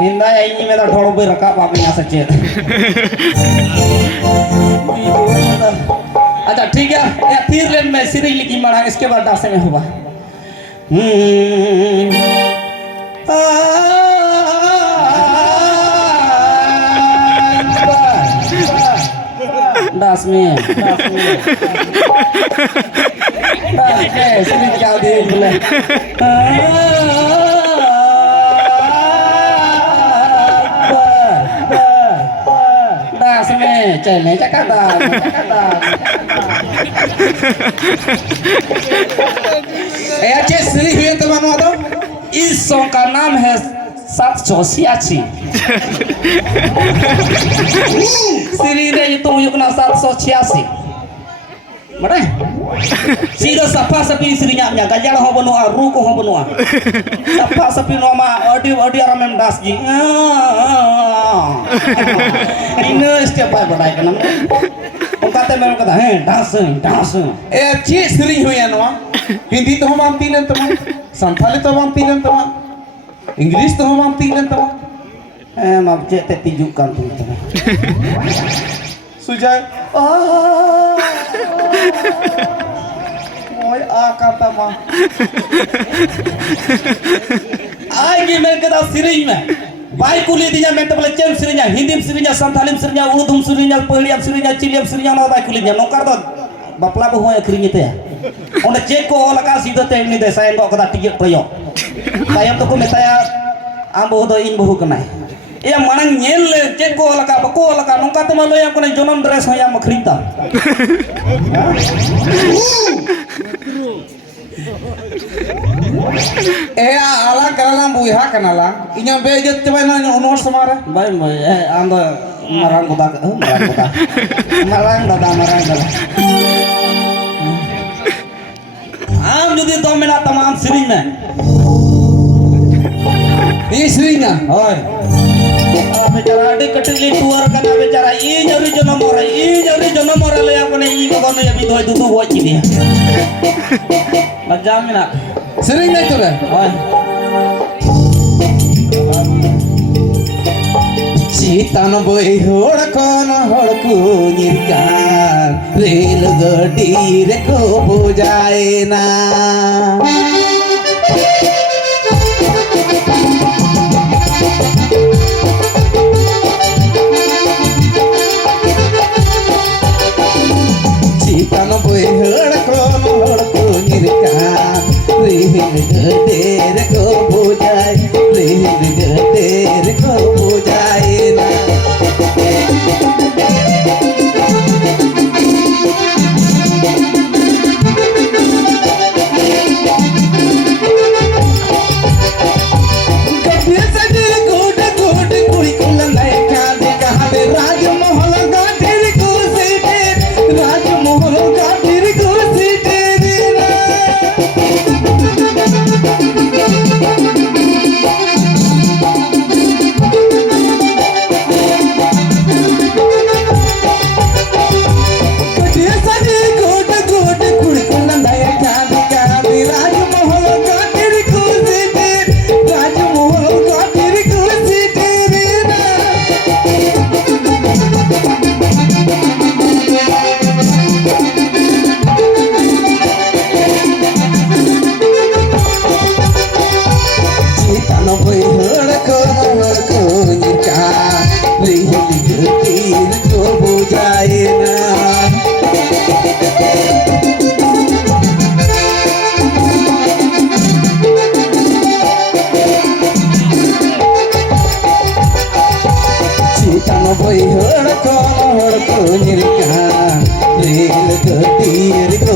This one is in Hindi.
Hinda ya ini meda thoro berkap apa yang secet. अच्छा ठीक है या फिर लेन में सिरी लिखी मरा इसके बाद डांस में हुआ डांस में सिरी क्या दे बोले डांस में चलने चकाता श्री हुए तो इस सॉन्ग का नाम है 786 श्री रे itu yukna 786 mana sida sapa sapi istrinya nya gajal ho benua ru ko ho benua sapa sapi nama audio ramem das ji ini step by badai kana kata memang kata dance ची श्री हुई है ना हिंदी तो हम आमती लें तमा संथाली तो हम आमती लें तमा इंग्लिश तो हम आमती लें तमा माप जेते तिजुक kan tu tama सुजाय मोय आ kata mah आगे मैं कदा श्री में बाई कुली दिया मैं तो बोले चेम श्रीnya हिंदी श्रीnya संथाली श्रीnya उर्दू श्रीnya पहलिया श्रीnya चिलिया श्रीnya ना बाई कुली नोकर तो बापला को होय अखरिኝ ते ओंडे चेक को लगा सीधा ते ini deh saya kok kata tiga proyok saya तो को metaya am बहु दो इन बहु कनाय या मानang nyel चेक को लगा बको लगा नोका ते malo yang kone jonam dress hoya अखरिኝ ता ala karena buiha kanala inya bejet coba nanya umur semara baik baik anda marang kota marang dada am jadi to mena tamam sirinya ini sirinya oi बेचारा अड़ी कटली टूर करना बेचारा ये जरी जन्म मरे ले अपने ई को ने अभी दो दो वो चीज है मजा में ना sering naik tuh kan? Cita no boy hor kono hor kunyirkan rel gadi reko bujaina Cita no boy hor kono hor kunyirkan Rihir ko bujai Rihir ko bujai na Kabir sajir good kuri kulan naik kade kahade Raj Mohol gadir kursi Raj Mohol gadir kursi Boy hor ko nyirkan rel ketir ko